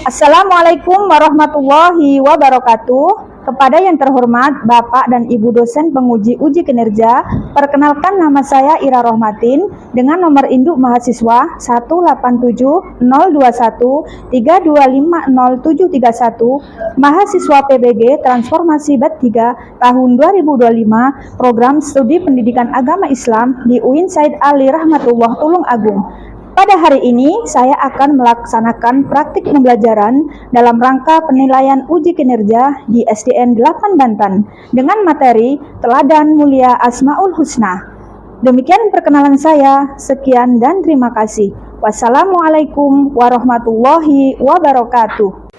Assalamualaikum warahmatullahi wabarakatuh. Kepada yang terhormat Bapak dan Ibu dosen penguji uji kinerja, perkenalkan nama saya Ira Rohmatin dengan nomor induk mahasiswa 1870213250731, mahasiswa PBG Transformasi BED 3 tahun 2025, program studi pendidikan agama Islam di UIN Said Ali Rahmatullah Tulung Agung. Pada hari ini, saya akan melaksanakan praktik pembelajaran dalam rangka penilaian uji kinerja di SDN 8 Banten dengan materi Teladan Mulia Asmaul Husna. Demikian perkenalan saya, sekian dan terima kasih. Wassalamualaikum warahmatullahi wabarakatuh.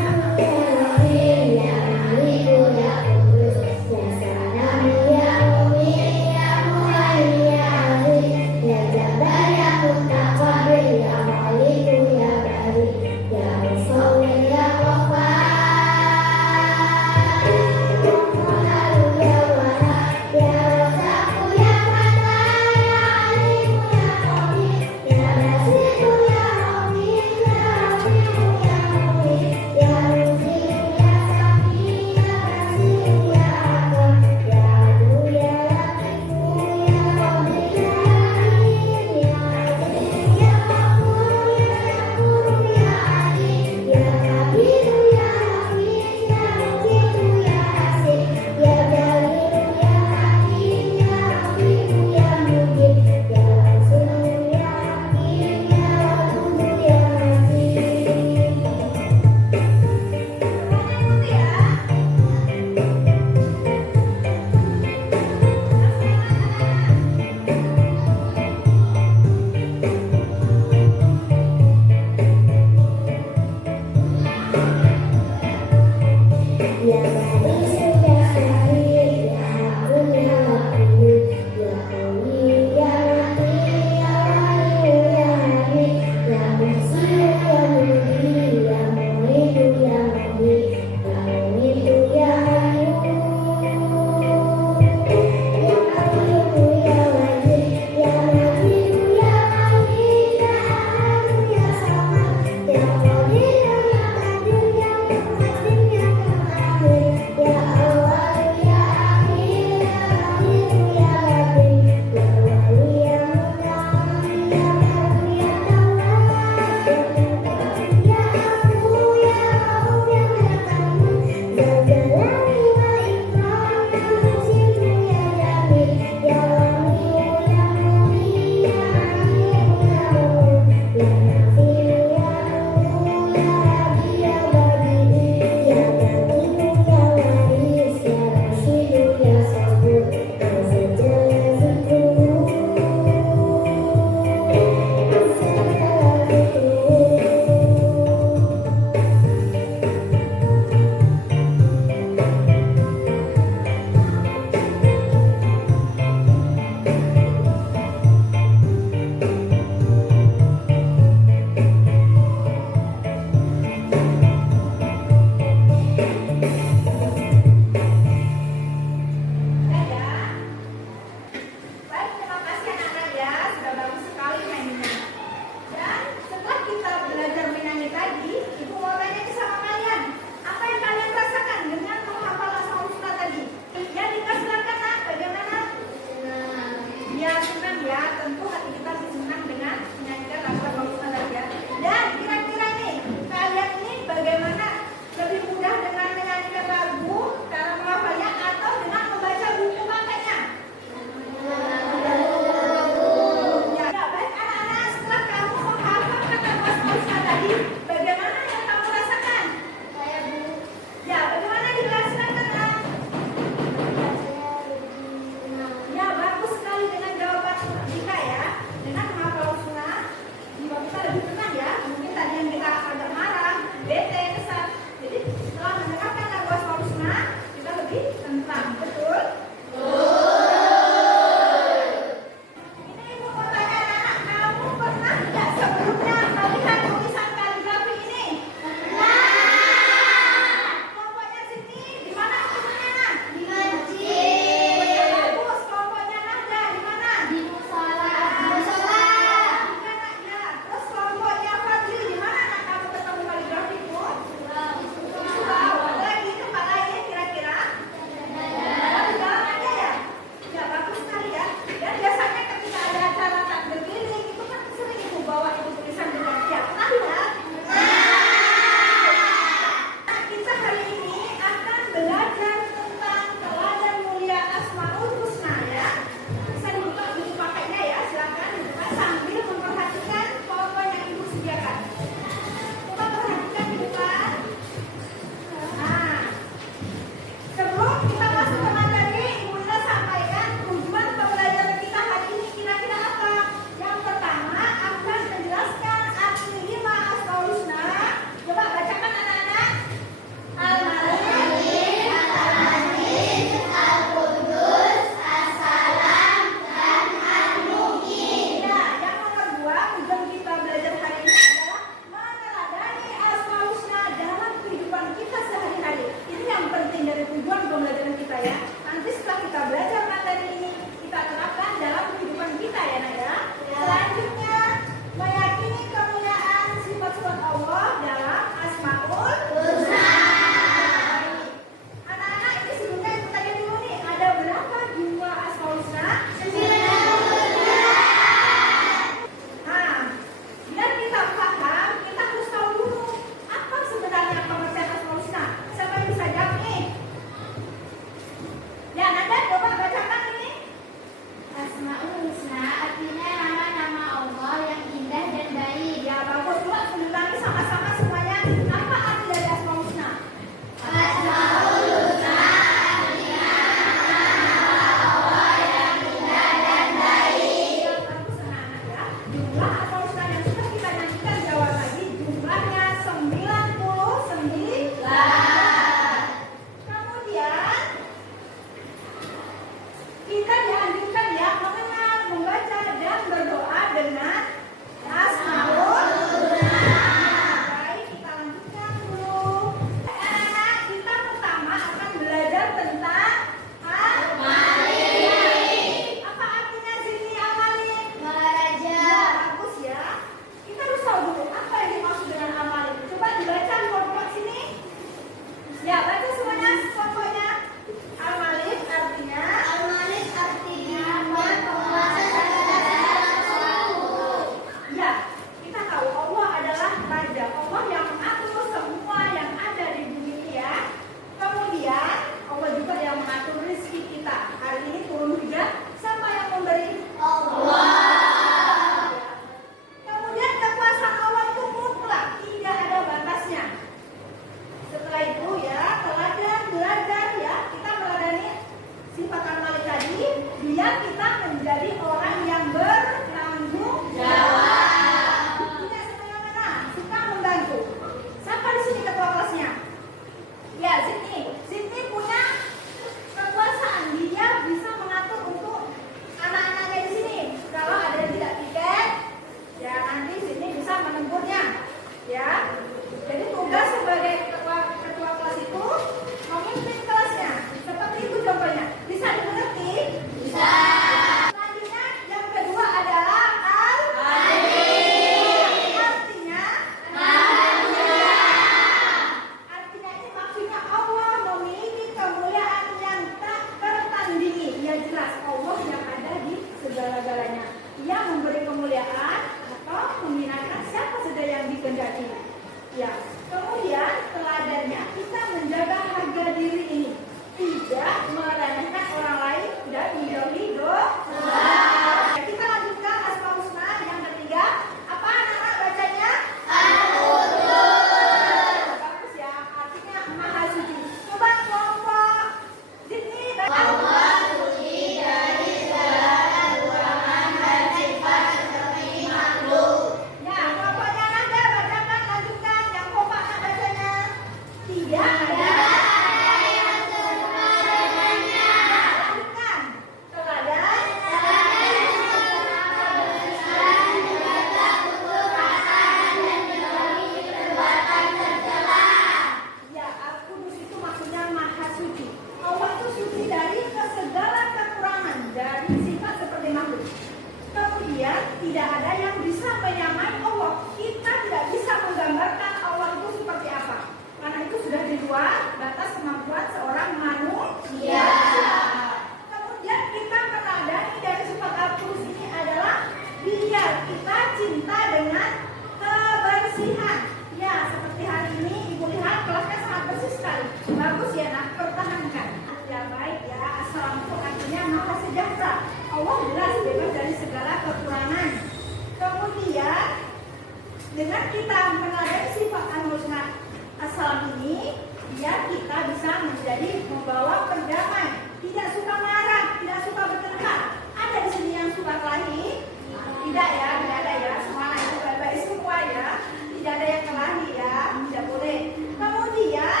Tidak ya, tidak ada ya. Semua anak ibu baik-baik semua ya. Tidak ada yang kelahi ya, tidak boleh. Kemudian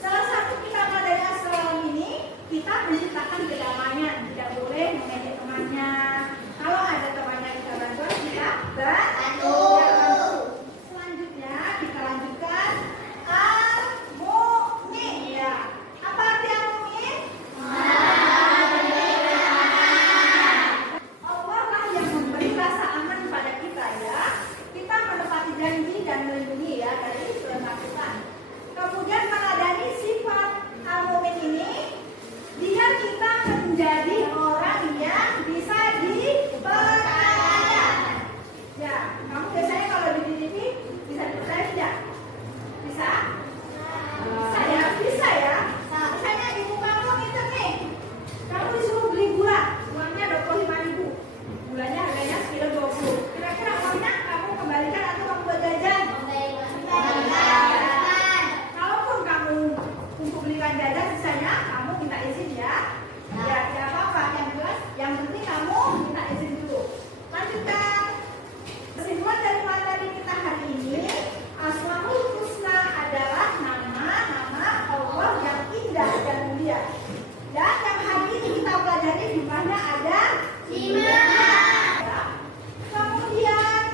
salah satu kita dari asal ini kita menciptakan kedamaian. Tidak boleh mengejek temannya. Kalau ada temannya kita bantu, kita bantu. Selanjutnya kita lanjutkan al-mu'min ya. Apa arti al-mu'min? Allah lah yang memberi rasa aman pada kita ya. Kita menepati janji dan melindungi ya dari ketakutan. Kemudian meladani sifat al-mu'min ini, dia kita menjadi orang yang bisa dipercaya. Ya, kamu biasanya kalau di TV bisa dipercaya tidak? Bisa? Bisa ya, bisa ya. Misalnya ibu kamu itu nih, kamu disuruh beli gula, uangnya 25.000, gulanya harganya sekilo 20. Kira-kira uangnya kamu kembalikan atau kamu buat jajan? Kalaupun kamu untuk belikan jajan, sisanya kamu minta izin ya. Ya, tidak apa-apa. Yang jelas, yang penting kamu minta izin dulu. Lanjutkan. Kesimpulan dari materi kita hari ini, Asmaul Husna adalah nama-nama Allah yang indah dan mulia. Dan yang hari ini kita pelajari jumlahnya ada 5. Kemudian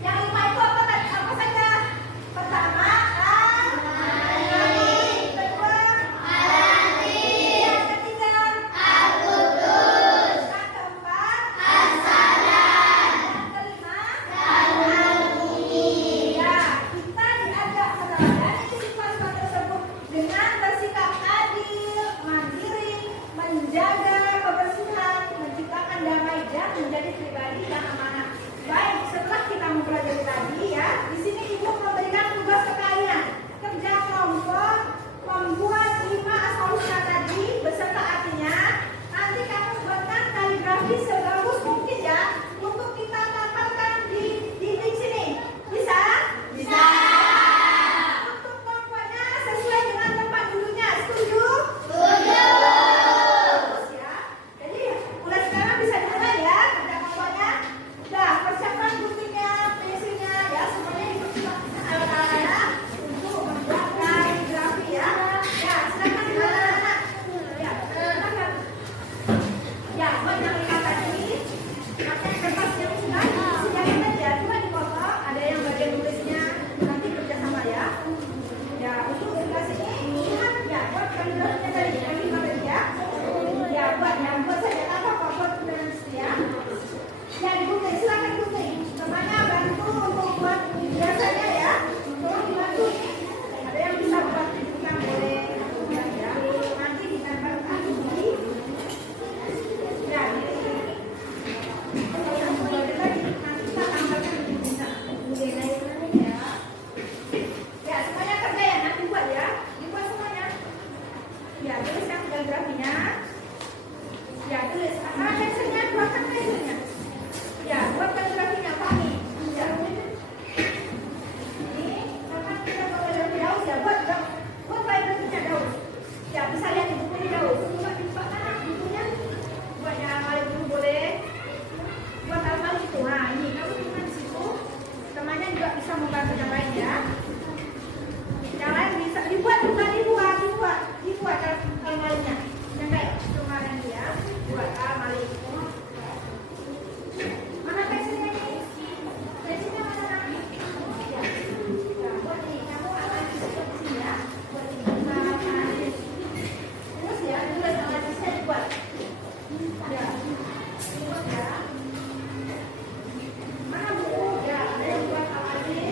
yang 5 itu apa tadi? Apa saja? Pertama, Al-Ghani. Kedua, Al-Latif. Yang ketiga, Al-Qudus. Yang keempat, As-Salam. Yang kelima, Al-Mu'min. Ya, kita diajak meneladani sifat-sifat tersebut dengan bersikap adil, mandiri, menjaga kebersihan, menciptakan damai dan menjadi pribadi yang amanah. Baik, setelah kita mempelajari tadi ya, di sini ibu memberikan tugas ke kalian. Kerja kelompok membuat 5 asmaul husna tadi beserta artinya. Nanti kamu buatkan kaligrafi sebagus mungkin ya untuk kita tempelkan di dinding sini. Bisa? Bisa. Untuk kelompoknya sesuai dengan tempat duduknya. Setuju? Setuju. Terus ya. Jadi mulai sekarang bisa dimulai ya kerja kelompoknya. Udah persiapkan guntingnya, pensilnya ya, semuanya dipersiapkan alat-alatnya untuk membuat kaligrafi ya. Ya, silakan dimana anak. Ya, silakan. Ya, buat yang 5 tadi, pakai kertas yang sudah disediakan tadi ya, cuma dipotong, ada yang bagian tulisnya, nanti kerjasama ya. Ya, untuk sebelah sini, lihat ya, buat kaligrafinya tadi, yang 5 tadi ya. Ya, buat saja, apa buat dengan setia. Ya, digunting, silakan gunting. Temannya bantu untuk buat biasanya ya, tolong dibantu nih. Ada yang bisa buat dibuka boleh ya. Nanti ditempelkan di ya, di sini. Kalau yang boleh tadi nanti kita tambahkan di sini. Ya. Ya, semuanya kerja ya, nanti buat ya. Dibuat semuanya. Ya, tuliskan kaligrafinya. Ya, tulis. Pensilnya, buatkan pensilnya. Ya, buat kaligrafinya, Fahmi. Ya. Ini, karena kita mau kaligrafi Daus ya, buat kaligrafinya Daus. Ya, bisa lihat di buku ini Daus. Coba dibuka mana bukunya? Buat yang paling dulu boleh. Buat hal-hal itu. Nah, ini kamu tuliskan di situ. Temannya juga bisa membantu yang lain ya. Yang lain bisa dibuat almalnya. Yang kayak kemarin ya, buat almali. Mana pensilnya ini? Pensilnya mana? Ya. Nah, buat ini kamu akan di sini ya. Buat ini. Terus ya, tulis almalnya dibuat. Ya. Buat ya. Mana buku? Ya, ada yang buat almalnya.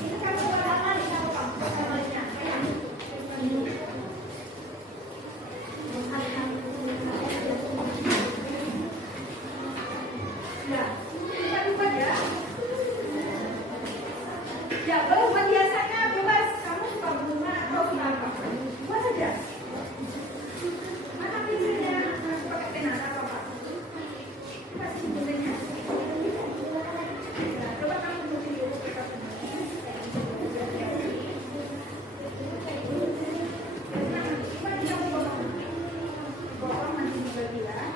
Ini kamu buat almalnya, kamu buat almalnya. Ya, kita buat ya. Ya, boleh buat biasanya bebas. Kamu suka bunga atau suka apa? Buat saja. Mana pensilnya? Pakai pena atau apa? Kasih guntingnya. Ya, coba kamu gunting dulu kertasnya. Coba kamu potong nanti dibagi ya.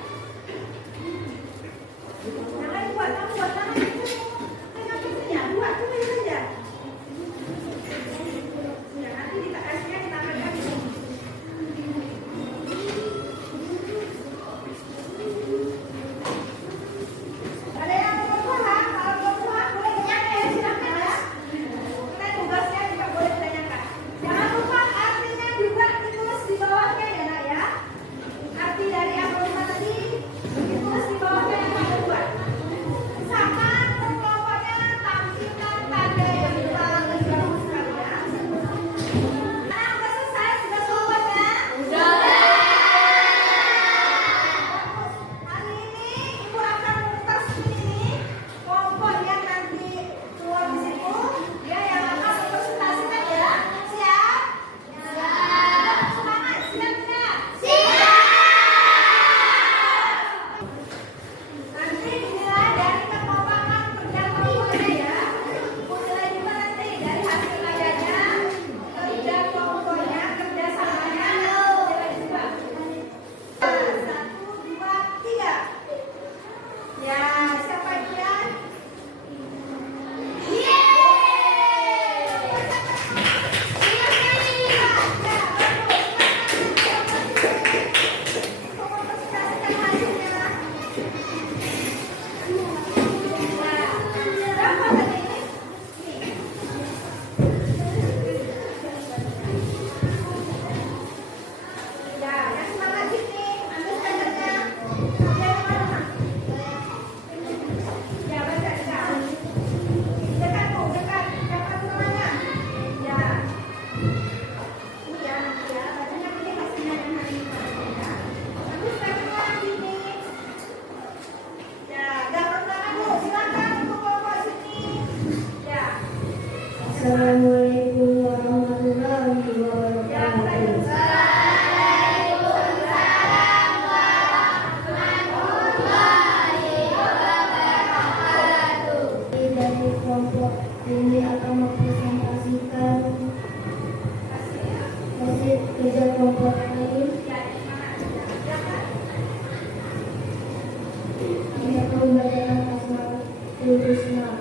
Assalamualaikum warahmatullahi wabarakatuh. Dari kelompok ini akan mempresentasikan hasil kerja kelompok ini. Ini akan membacakan Asmaul Husna.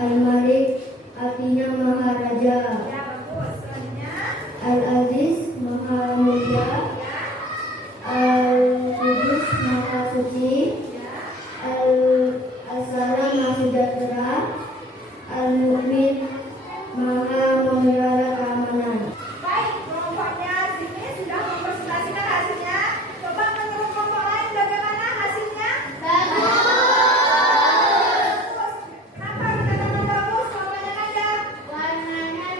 Al-Malik artinya Maharaja. Al-Aziz Maha Mulia. Al-Qudus Maha Suci. Al-Salam Maha Sejahtera. Al-Mu'min Maha Memelihara Keamanan. Baik, kelompoknya sini sudah mempresentasikan hasilnya. Coba menurut kelompok lain bagaimana hasilnya? Bagus. Kenapa dikatakan bagus? Kelompoknya aja. Warnanya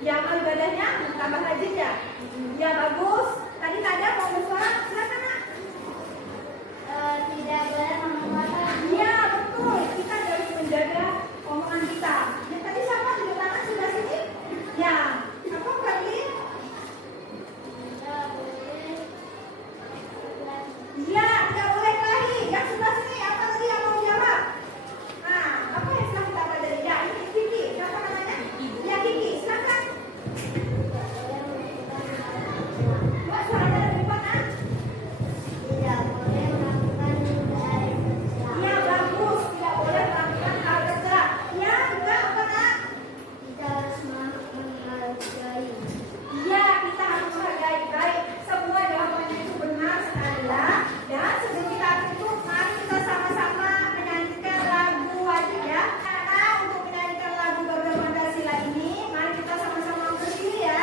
Ya, amal ibadahnya tambah rajin ya. Ya, bagus. Tadi Nada mau bersuara, silakan Nak. Tidak boleh mengatakan. Iya, betul. Kita harus menjaga omongan kita. Ya, tadi siapa tunjuk tangan sebelah sini? Ya, apa Fadli? Tidak boleh. Iya, tidak boleh kelahi. Yang sebelah sini apa tadi yang mau jawab? Nah, apa yang sedang kita pelajari? Ya, ini Kiki. Siapa namanya? Ya, Kiki. Silakan. Mbak, suaranya lebih kuat, Nak. Tidak boleh melakukan hal Iya, bagus. Tidak boleh melakukan hal tercela. Ya, juga apa, Nak? kita harus menghargai. Iya, kita harus menghargai. Baik, semua jawabannya itu benar sekali ya. Dan sebelum kita tutup, mari kita sama-sama menyanyikan lagu wajib ya. Karena untuk menyanyikan lagu Garuda Pancasila ini, mari kita sama-sama berdiri ya.